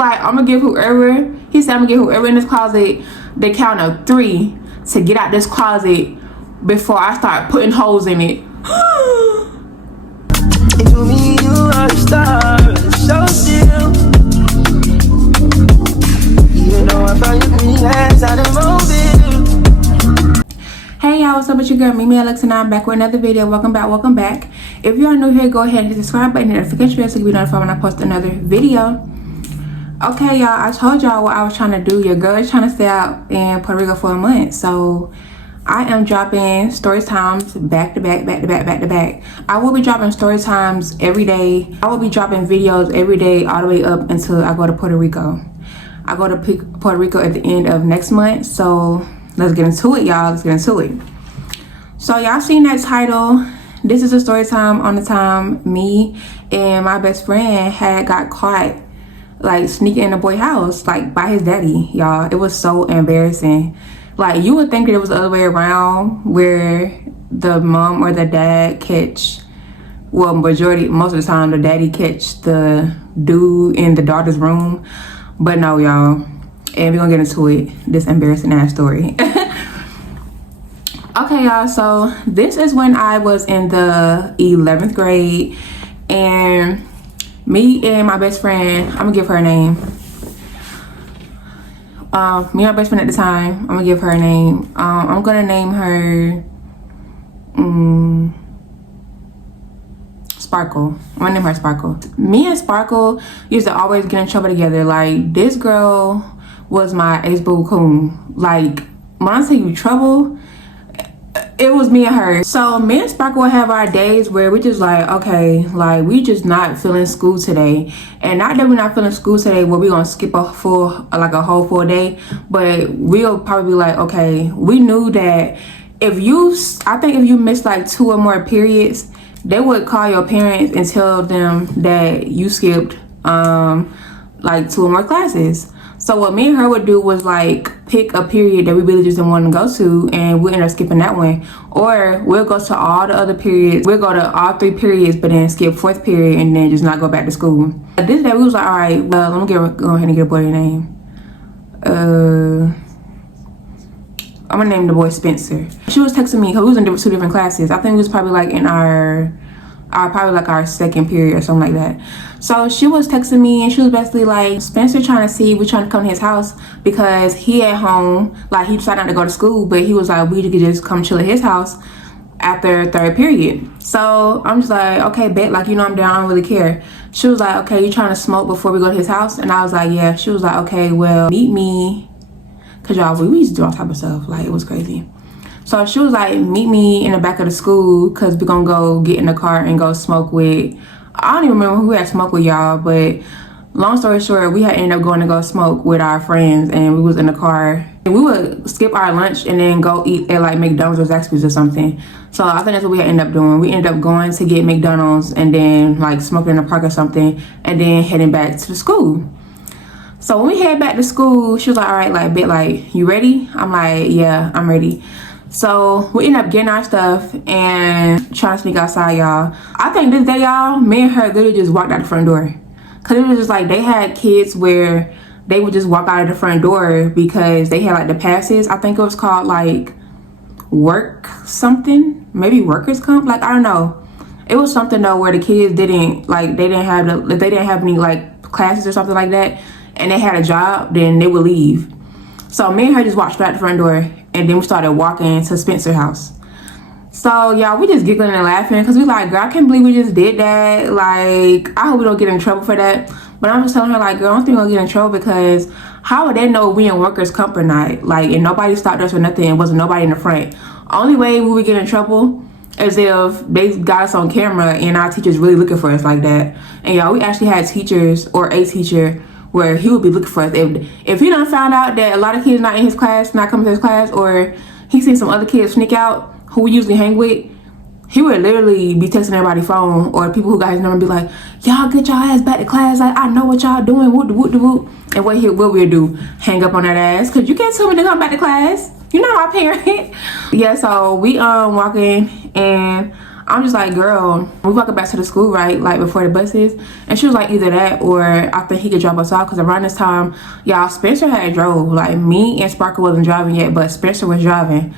like, I'm gonna give whoever, he said I'm gonna give whoever in this closet the count of 3 to get out this closet before I start putting holes in it. To me, you are a star, so still. Even though I found you 3 hands out of mobile. Hey y'all, what's up with your girl Mimi Alex, and I'm back with another video. Welcome back. If you are new here, go ahead and hit the subscribe button and notification bell so you can be notified when I post another video. Okay y'all, I told y'all what I was trying to do. Your girl is trying to stay out in Puerto Rico for a month, so I am dropping story times back to back. I will be dropping story times every day. I will be dropping videos every day all the way up until I go to Puerto Rico. I go to Puerto Rico at the end of next month, so let's get into it, y'all. Let's get into it. So y'all seen that title. This is a story time on the time me and my best friend had got caught like sneaking in a boy house like by his daddy, y'all. It was so embarrassing. Like, you would think that it was the other way around, where the mom or the dad catch, well, most of the time the daddy catch the dude in the daughter's room, but no, y'all. And we're gonna get into it, this embarrassing ass story. Okay y'all, so this is when I was in the 11th grade, and me and my best friend, I'm gonna give her a name. Me and my best friend at the time, I'm gonna give her a name. I'm gonna name her Sparkle. I'm gonna name her Sparkle. Me and Sparkle used to always get in trouble together. Like, this girl was my ex-boo coon. Like, when I tell you trouble, it was me and her. So me and Sparkle would have our days where we just like, okay, like, we just not feeling school today. And not that we're not feeling school today where we're gonna skip a whole full day, but we'll probably be like, okay, we knew that I think if you missed like 2 or more periods, they would call your parents and tell them that you skipped like 2 or more classes. So what me and her would do was like pick a period that we really just didn't want to go to, and we'll end up skipping that one. Or we'll go to all the other periods. We'll go to all 3 periods, but then skip 4th period and then just not go back to school. But this day we was like, all right, well, I'm gonna go ahead and get a boy name. I'm gonna name the boy Spencer. She was texting me because we was in 2 different classes. I think it was probably like in our 2nd period or something like that. So she was texting me and she was basically like, Spencer trying to see, we trying to come to his house because he at home, like, he decided not to go to school, but he was like, we could just come chill at his house after 3rd period. So I'm just like, okay, bet, like, you know, I'm down, I don't really care. She was like, okay, you trying to smoke before we go to his house? And I was like, yeah. She was like, okay, well, meet me, because y'all, we used to do all type of stuff, like, it was crazy. So she was like, meet me in the back of the school because we're going to go get in the car and go smoke with, I don't even remember who we had smoked with, y'all, but long story short, we had ended up going to go smoke with our friends, and we was in the car. And we would skip our lunch and then go eat at like McDonald's or Zaxby's or something. So I think that's what we had ended up doing. We ended up going to get McDonald's and then like smoking in the park or something, and then heading back to the school. So when we head back to school, she was like, all right, like, bet, like, you ready? I'm like, yeah, I'm ready. So we ended up getting our stuff and trying to sneak outside, y'all. I think this day, y'all, me and her literally just walked out the front door. Cause it was just like, they had kids where they would just walk out of the front door because they had like the passes. I think it was called like work something, maybe workers comp, like, I don't know. It was something though where the kids didn't have any like classes or something like that, and they had a job, then they would leave. So me and her just walked straight out the front door, and then we started walking to Spencer's house. So y'all, we just giggling and laughing because we like, girl, I can't believe we just did that. Like, I hope we don't get in trouble for that. But I'm just telling her, like, girl, I don't think we're gonna get in trouble because how would they know we in workers comp or not? Like, and nobody stopped us or nothing, and wasn't nobody in the front. Only way we would get in trouble is if they got us on camera and our teachers really looking for us like that. And y'all, we actually had teachers, or a teacher, where he would be looking for us. If he done found out that a lot of kids not in his class, not coming to his class, or he seen some other kids sneak out who we usually hang with, he would literally be texting everybody's phone, or people who got his number be like, y'all get y'all ass back to class, like, I know what y'all doing, whoop de whoop de whoop. And what we'll do, hang up on that ass, cause you can't tell me to come back to class. You're not my parent. Yeah, so we walking, and I'm just like, girl, we walking back to the school, right? Like before the buses. And she was like, either that or I think he could drop us off. Because around this time, y'all, Spencer had drove. Like me and Sparkle wasn't driving yet, but Spencer was driving.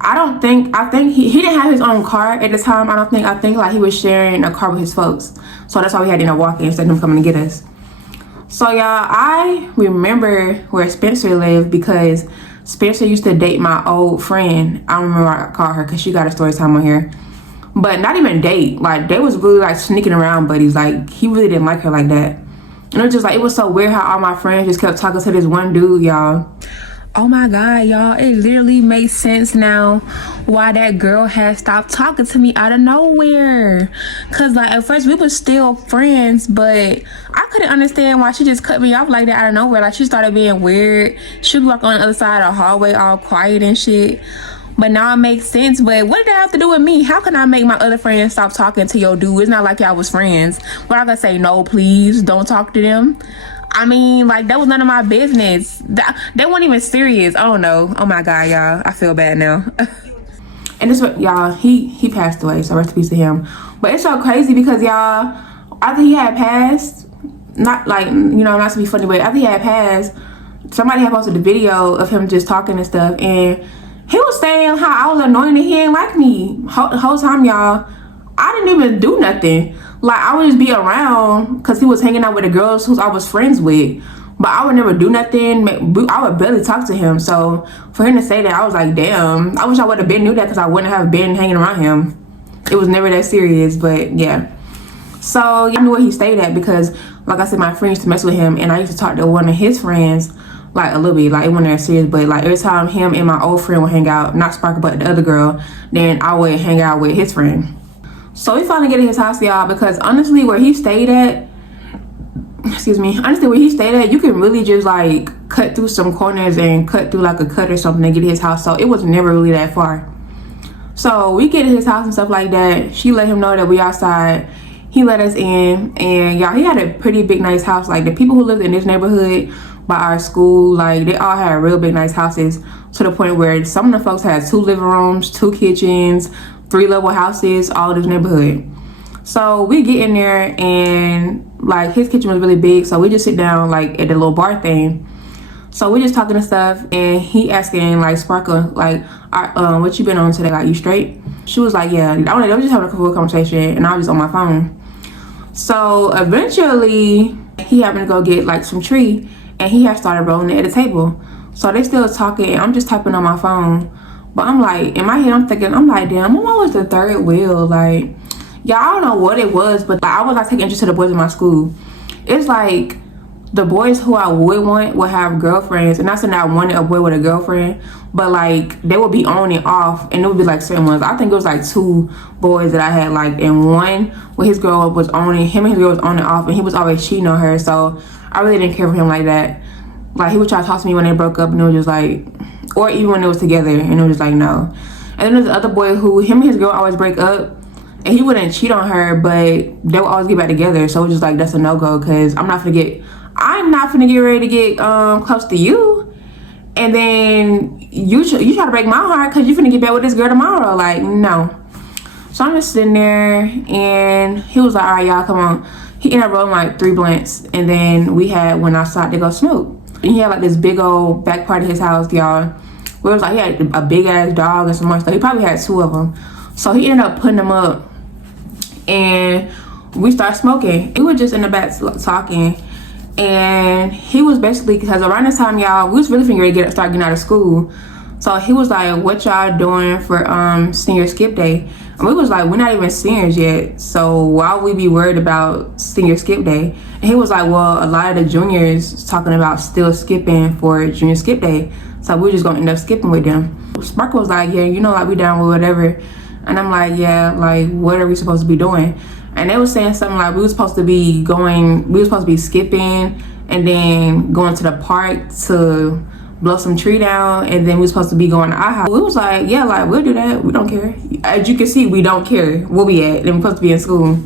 I think he didn't have his own car at the time. I think like he was sharing a car with his folks. So that's why we had to end up walking instead of him coming to get us. So y'all, I remember where Spencer lived because Spencer used to date my old friend. I don't remember what I called her because she got a story time on here. But not even date. Like, they was really, like, sneaking around buddies. Like, he really didn't like her like that. And it was just, like, it was so weird how all my friends just kept talking to this one dude, y'all. Oh, my God, y'all. It literally makes sense now why that girl had stopped talking to me out of nowhere. Because, like, at first, we were still friends, but I couldn't understand why she just cut me off like that out of nowhere. Like, she started being weird. She would walk on the other side of the hallway all quiet and shit. But now it makes sense. But what did that have to do with me? How can I make my other friends stop talking to your dude? It's not like y'all was friends. But I gotta say, no, please don't talk to them. I mean, like, that was none of my business. They weren't even serious. I don't know. Oh my God, y'all. I feel bad now. And this, y'all, he passed away. So rest in peace to him. But it's so crazy because, y'all, after he had passed, not like, you know, not to be funny, but after he had passed, somebody had posted a video of him just talking and stuff. And he was saying how I was annoying and he didn't like me. The whole time, y'all, I didn't even do nothing. Like, I would just be around because he was hanging out with the girls who I was friends with. But I would never do nothing. I would barely talk to him. So for him to say that, I was like, damn. I wish I would have been knew that because I wouldn't have been hanging around him. It was never that serious, but yeah. So I knew where he stayed at because, like I said, my friend used to mess with him. And I used to talk to one of his friends. Like a little bit, like it wasn't that serious, but like every time him and my old friend would hang out, not Sparkle but the other girl, then I would hang out with his friend. So we finally get to his house, y'all, because honestly where he stayed at, you can really just like cut through some corners and cut through like a cut or something to get to his house. So it was never really that far. So we get to his house and stuff like that. She let him know that we outside. He let us in, and y'all, he had a pretty big nice house. Like the people who lived in this neighborhood by our school, like they all had real big nice houses, to the point where some of the folks had 2 living rooms, 2 kitchens, 3-level houses, all in this neighborhood. So we get in there and like his kitchen was really big, so we just sit down like at the little bar thing. So we just talking and stuff, and he asking like Sparkle, like, what you been on today? Like, you straight? She was like, yeah. They were just having a cool conversation, and I was on my phone. So eventually he happened to go get like some tree, and he had started rolling it at the table. So they still talking, and I'm just typing on my phone. But I'm like, in my head, I'm like, damn, I'm always the third wheel. Like, y'all, I don't know what it was, but like, I was like taking interest to the boys in my school. It's like the boys who I would want would have girlfriends, and not saying that I wanted a boy with a girlfriend, but like they would be on and off, and it would be like certain ones. I think it was like 2 boys that I had, like, and one where his girl was on it, him and his girl was on and off, and he was always cheating on her. So I really didn't care for him like that. Like, he would try to talk to me when they broke up, and it was just like, or even when they was together, and it was just like, no. And then there's the other boy who, him and his girl always break up, and he wouldn't cheat on her, but they would always get back together. So it was just like, that's a no-go, because I'm not finna get ready to get close to you, and then you try to break my heart because you finna get back with this girl tomorrow. Like, no. So I'm just sitting there, and he was like, all right, y'all, come on. He ended up rolling like 3 blunts, and then we went outside to go smoke. And he had like this big old back part of his house, y'all, where it was like he had a big ass dog and some more stuff. He probably had 2 of them. So he ended up putting them up, and we started smoking. We were just in the back talking, and he was basically, because around this time, y'all, we was really finna start getting out of school. So he was like, what y'all doing for senior skip day? And we was like, we're not even seniors yet, so why would we be worried about senior skip day? And he was like, well, a lot of the juniors talking about still skipping for junior skip day, so we're just gonna end up skipping with them. Sparkle was like, yeah, you know, like, we down with whatever. And I'm like, yeah, like, what are we supposed to be doing? And they was saying something like we was supposed to be skipping and then going to the park to blow some tree down, and then we were supposed to be going to our house. We was like, yeah, like, we'll do that. We don't care. As you can see, we don't care where we at, and we're supposed to be in school.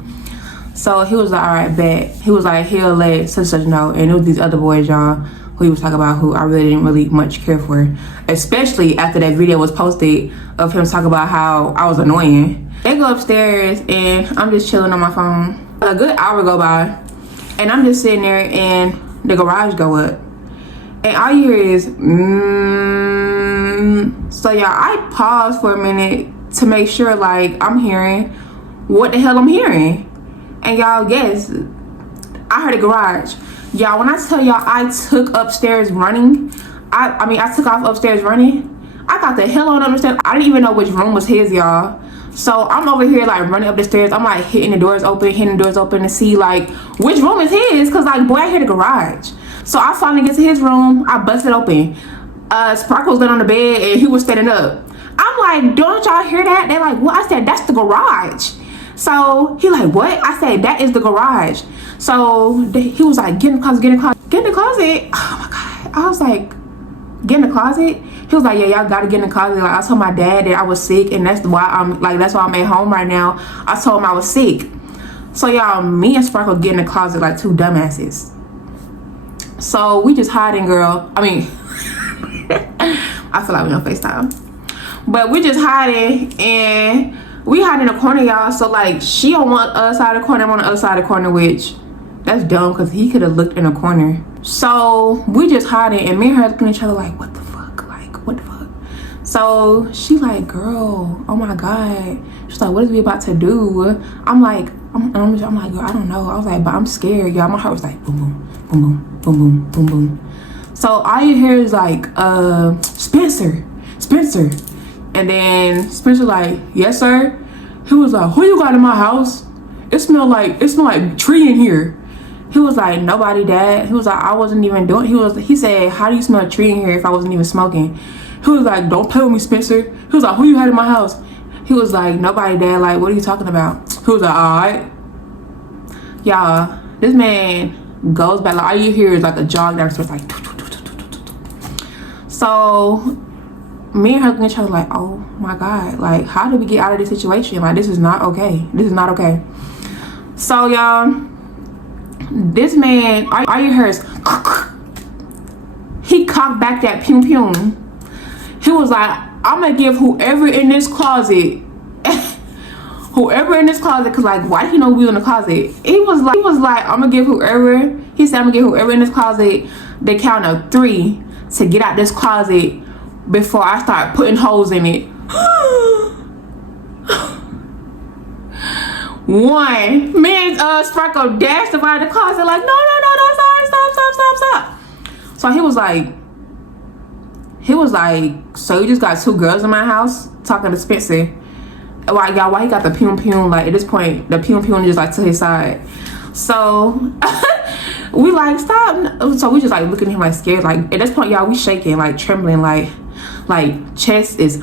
So he was like, all right, bet. He was like, he'll let such know. And it was these other boys, y'all, who he was talking about, who I really didn't really much care for. Especially after that video was posted of him talking about how I was annoying. They go upstairs and I'm just chilling on my phone. A good hour go by and I'm just sitting there and the garage go up. And all you hear is, So y'all, I paused for a minute to make sure like I'm hearing what the hell I'm hearing. And y'all, guess, I heard a garage. Y'all, when I tell y'all I took upstairs running, I took off upstairs running. I got the hell on upstairs. I didn't even know which room was his, y'all. So I'm over here like running up the stairs. I'm like hitting the doors open to see like which room is his. Cause like, boy, I hear the garage. So I finally get to his room. I busted open. Sparkle was laying on the bed and he was standing up. I'm like, don't y'all hear that? They're like, what? I said, that's the garage. So he like, what? I said, that is the garage. So he was like, get in the closet, get in the closet, get in the closet. Oh my God. I was like, get in the closet? He was like, yeah, y'all gotta get in the closet. Like, I told my dad that I was sick and that's why I'm at home right now. I told him I was sick. So y'all, me and Sparkle get in the closet like two dumbasses. So we just hiding, girl. I mean, I feel like we on FaceTime. But we just hiding and we hide in the corner, y'all. So like she on one other side of the corner, I'm on the other side of the corner, which that's dumb because he could have looked in the corner. So we just hiding and me and her looking at each other like, what the fuck? Like, what the fuck? So she like, girl, oh my God. She's like, what is we about to do? I'm like, girl, I don't know. I was like, but I'm scared, y'all. My heart was like, boom, boom, boom, boom, boom, boom, boom, boom. So all you hear is like, Spencer. And then Spencer like, yes, sir. He was like, who you got in my house? It smell like tree in here. He was like, nobody, Dad. He was like, I wasn't even doing. He said, how do you smell a tree in here if I wasn't even smoking? He was like, don't play with me, Spencer. He was like, who you had in my house? He was like, nobody, Dad. Like, what are you talking about? He was like, all right. Y'all, this man goes back. Like, all you hear is like a jog down the stairs, like. So me and her looking at each other like, oh my God, like, how do we get out of this situation? Like, this is not okay. This is not okay. So y'all, this man, all you hear is, he cocked back that pew pew. He was like, I'm gonna give whoever in this closet, cause like, why did he know we was in the closet? He was like, I'm gonna give whoever, he said, I'm gonna give whoever in this closet the count of 3 to get out this closet before I start putting holes in it. 1, me and Sparkle dashed about the closet like, no, sorry, stop. So he was like, so you just got 2 girls in my house? Talking to Spencer. Why he got the pum pum? Like, at this point, the pum pum just like to his side. So we like, stop. So we just like looking at him like scared. Like, at this point, y'all, we shaking, like trembling, like chest is.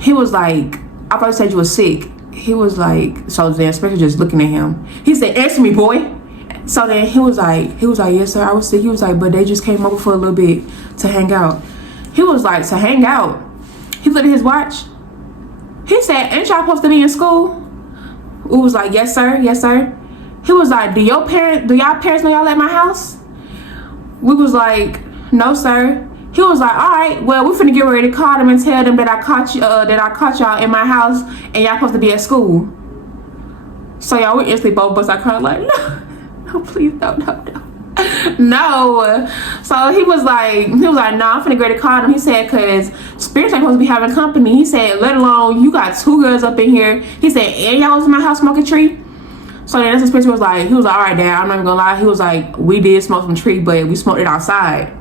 He was like, I thought you said you were sick. He was like, so then Spencer just looking at him. He said, answer me, boy. So then he was like, yes, sir, I was sick. He was like, but they just came over for a little bit to hang out. He was like, to hang out? He looked at his watch. He said, ain't y'all supposed to be in school? We was like, yes, sir. He was like, do y'all parents know y'all at my house? We was like, no, sir. He was like, all right, well, we finna get ready to call them and tell them that I caught y'all in my house and y'all supposed to be at school. So y'all, we instantly both bust out crying like, no, please, no. No. So he was like, no, I'm finna get ready to call them. He said, cause spirits ain't supposed to be having company. He said, let alone you got 2 girls up in here. He said, and y'all was in my house smoking tree. So then that's what Spencer was like, all right, Dad, I'm not even gonna lie. He was like, we did smoke some tree, but we smoked it outside.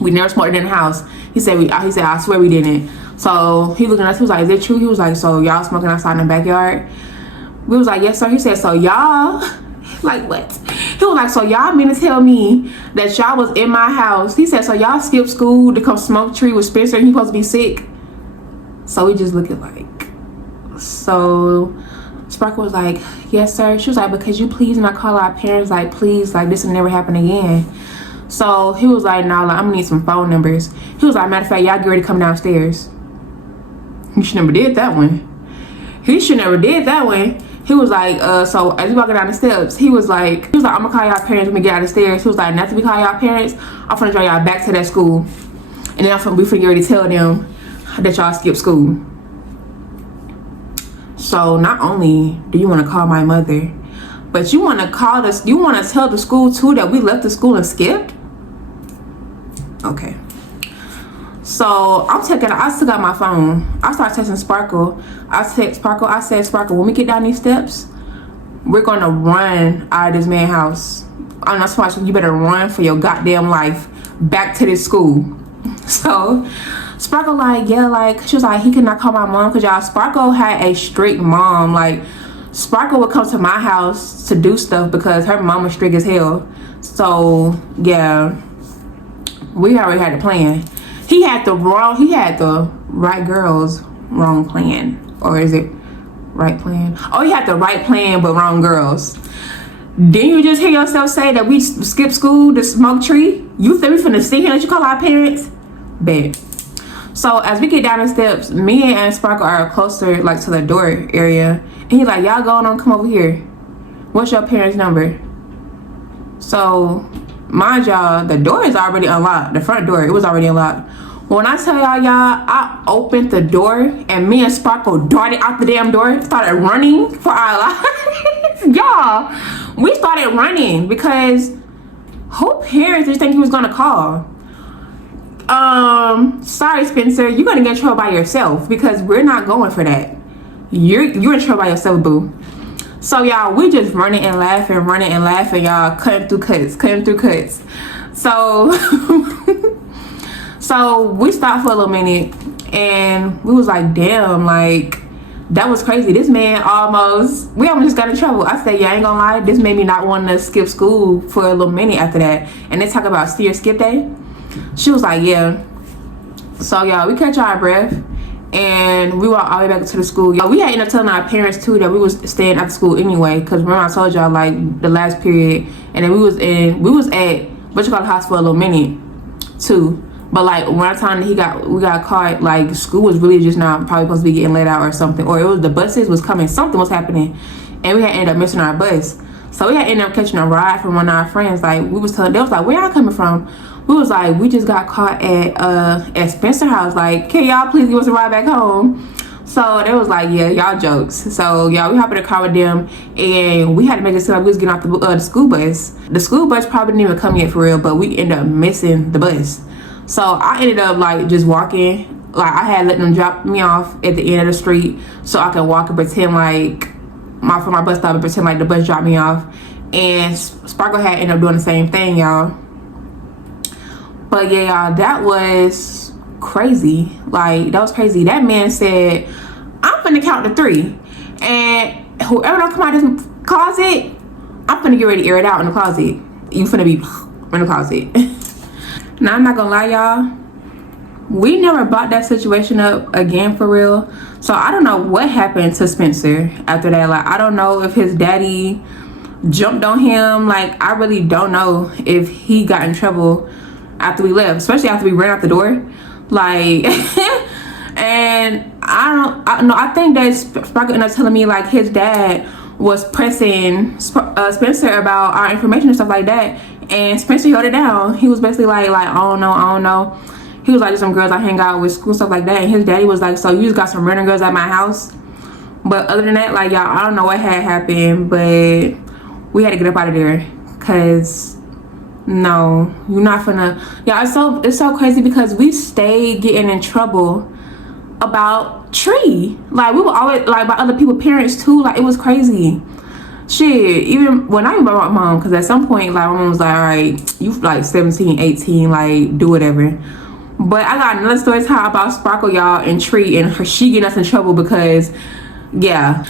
We never smoked it in the house. He said, I swear we didn't. So he looked at us, he was like, is it true? He was like, so y'all smoking outside in the backyard? We was like, yes, sir. He said, so y'all, like what? He was like, so y'all mean to tell me that y'all was in my house? He said, so y'all skipped school to come smoke tree with Spencer and he supposed to be sick? So we just looking like, so Sparkle was like, yes, sir. She was like, because you please not call our parents, like, please, like, this will never happen again. So he was like, no, like, I'm gonna need some phone numbers. He was like, matter of fact, y'all get ready to come downstairs. He should never did that one. He was like, so as we walking down the steps, he was like, I'm gonna call y'all parents when we get out of the stairs. He was like, after we call y'all parents, I'm gonna drive y'all back to that school. And then we finna already tell them that y'all skipped school. So not only do you want to call my mother, but you want to call us, you want to tell the school too that we left the school and skipped? Okay. So I still got my phone. I started texting Sparkle. I said, Sparkle, when we get down these steps, we're gonna run out of this man's house. I'm not so much, you better run for your goddamn life back to this school. So Sparkle like, yeah, like, she was like, he could not call my mom, because y'all, Sparkle had a strict mom. Like, Sparkle would come to my house to do stuff because her mom was strict as hell. So yeah, we already had a plan. He had the right girls, wrong plan. Or is it right plan? Oh, he had the right plan, but wrong girls. Didn't you just hear yourself say that we skipped school to smoke tree? You think we finna sit here and let you call our parents? Bet. So as we get down the steps, me and Sparkle are closer, like, to the door area. And he's like, y'all going on, come over here. What's your parents' number? So, mind y'all, the door is already unlocked. The front door, it was already unlocked. When I tell y'all, I opened the door and me and Sparkle darted out the damn door, started running for our lives. Y'all, we started running because who parents did you think he was gonna call? Sorry, Spencer, you're gonna get in trouble by yourself because we're not going for that. You're in trouble by yourself, boo. So y'all, we just running and laughing, y'all, cutting through cuts. So so we stopped for a little minute and we was like, damn, like, that was crazy. This man we almost just got in trouble. I said, yeah, I ain't gonna lie, this made me not want to skip school for a little minute after that. And they talk about steer skip day. She was like, yeah. So y'all, we catch our breath and we walked all the way back to the school. Y'all, we had ended up telling our parents too that we was staying at the school anyway, because remember I told y'all, like, the last period, and then we was at what you call the house for a little minute too. But like one time we got caught, like, school was really just not probably supposed to be getting let out or something, or it was the buses was coming, something was happening, and we had ended up missing our bus. So we had ended up catching a ride from one of our friends. Like, we was telling, they was like, where y'all coming from? We was like, we just got caught at Spencer house. Like, can y'all please give us a ride back home? So they was like, yeah, y'all jokes. So y'all, we hopped in the car with them and we had to make it seem like we was getting off the school bus. The school bus probably didn't even come yet for real, but we ended up missing the bus. So I ended up, like, just walking. Like, I had let them drop me off at the end of the street so I could walk and pretend like from my bus stop and pretend like the bus dropped me off. And Sparkle had ended up doing the same thing, y'all. But yeah, y'all, that was crazy. Like, that was crazy. That man said, I'm finna count to 3. And whoever don't come out of this closet, I'm finna get ready to air it out in the closet. You finna be in the closet. Now, I'm not gonna lie, y'all. We never brought that situation up again for real. So I don't know what happened to Spencer after that. Like, I don't know if his daddy jumped on him. Like, I really don't know if he got in trouble after we left, especially after we ran out the door. Like, and I think that Sparkle ended up telling me, like, his dad was pressing Spencer about our information and stuff like that, and Spencer held it down. He was basically like I don't know. He was like, just some girls I hang out with, school, stuff like that. And his daddy was like, so you just got some random girls at my house? But other than that, like, y'all, I don't know what had happened, but we had to get up out of there, because no, you're not finna. Yeah, it's so crazy because we stayed getting in trouble about tree. Like, we were always, like, by other people's parents too. Like, it was crazy. Shit, even when I by my mom, because at some point, like, my mom was like, all right, you like 17, 18, like, do whatever. But I got another story time about Sparkle, y'all, and Tree, and she getting us in trouble because, yeah.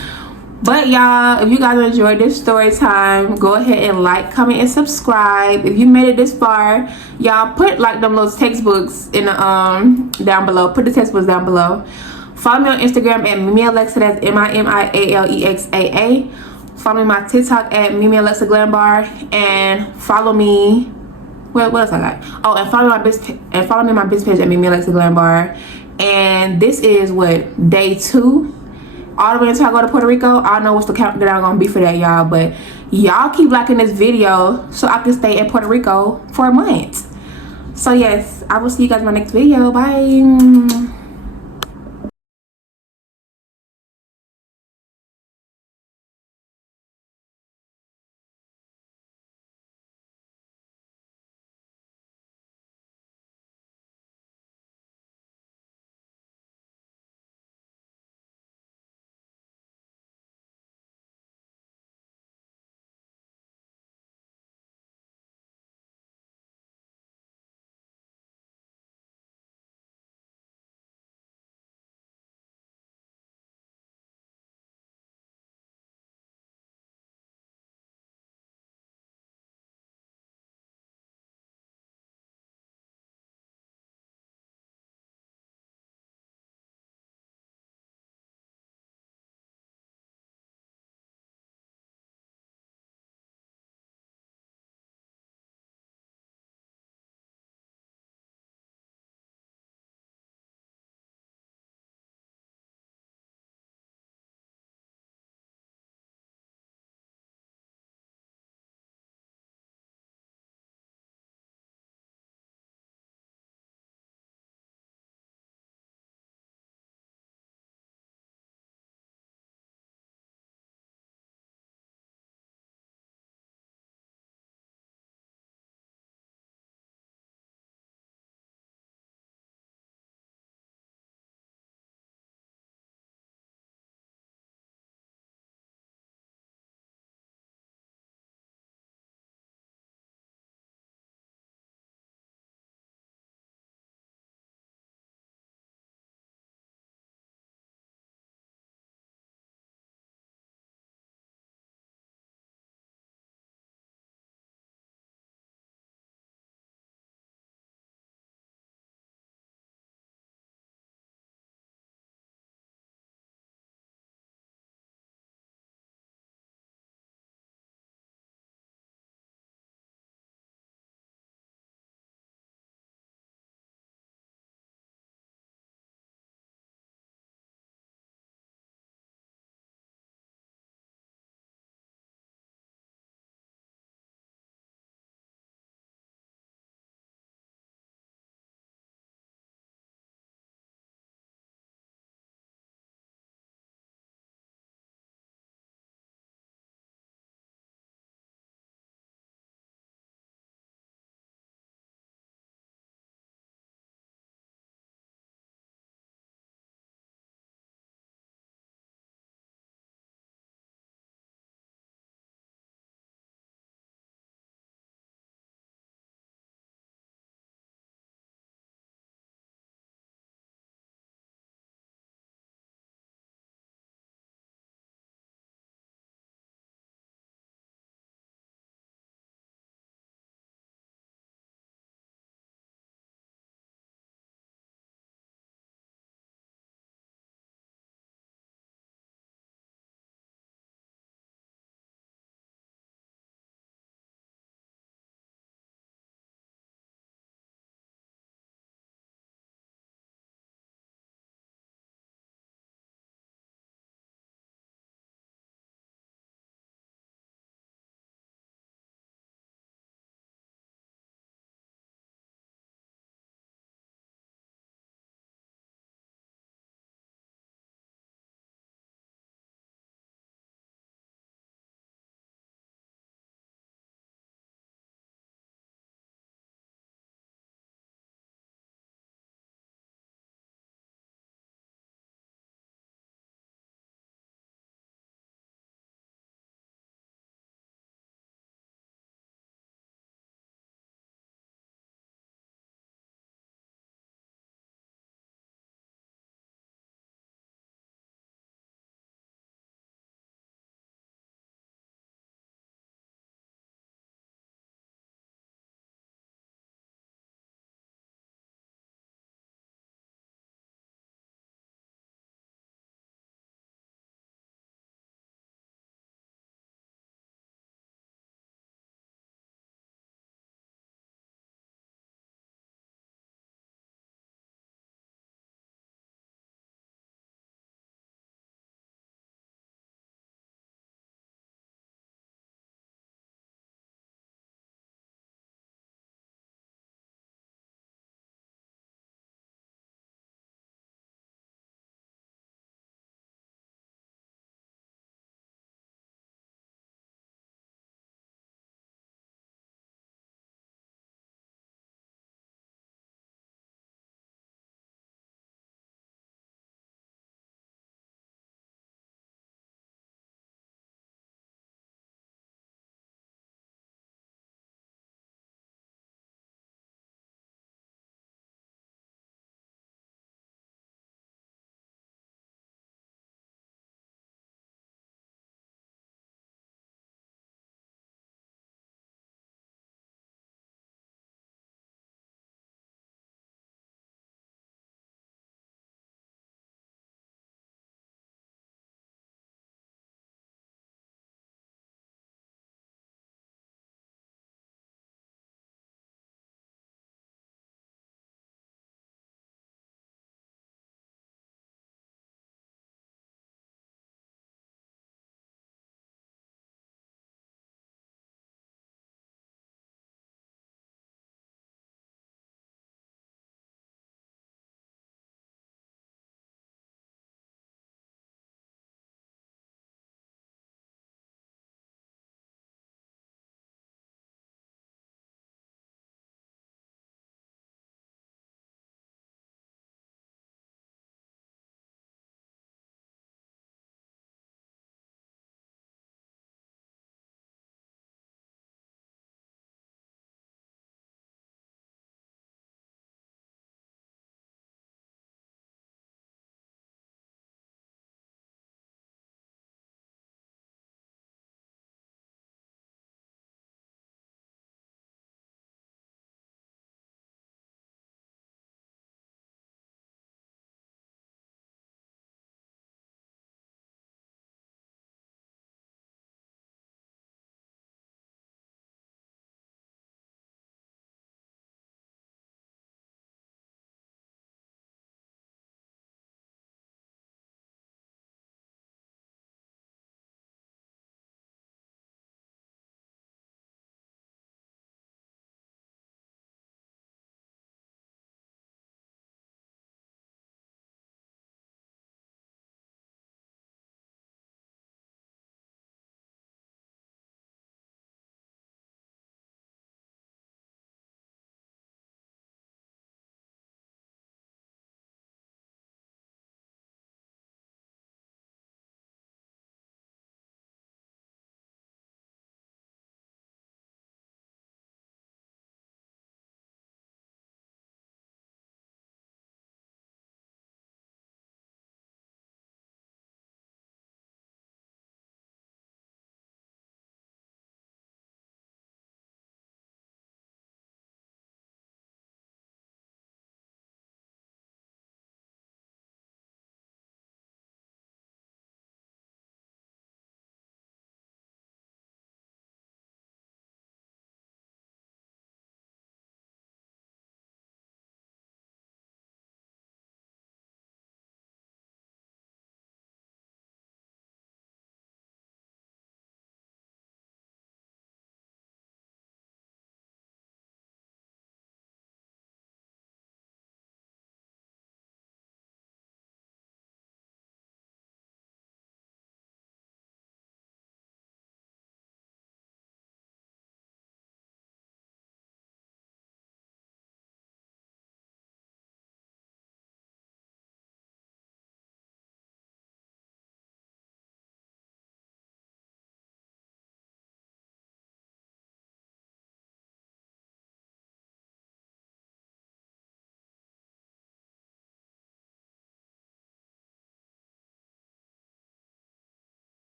But y'all, if you guys enjoyed this story time, go ahead and like, comment, and subscribe. If you made it this far, y'all, put, like, them little textbooks in the down below. Put the textbooks down below. Follow me on Instagram at Mimi Alexa. That's MIMIALEXAA. Follow me on my TikTok at Mimi Alexa Glambar, and follow me. What else I got? Oh, and follow me on my business page at Mimi Alexa Glambar. And this is what, day 2. all the way until I go to Puerto Rico. I don't know what's the countdown gonna be for that, y'all, but y'all keep liking this video so I can stay in Puerto Rico for a month. So yes, I will see you guys in my next video. Bye.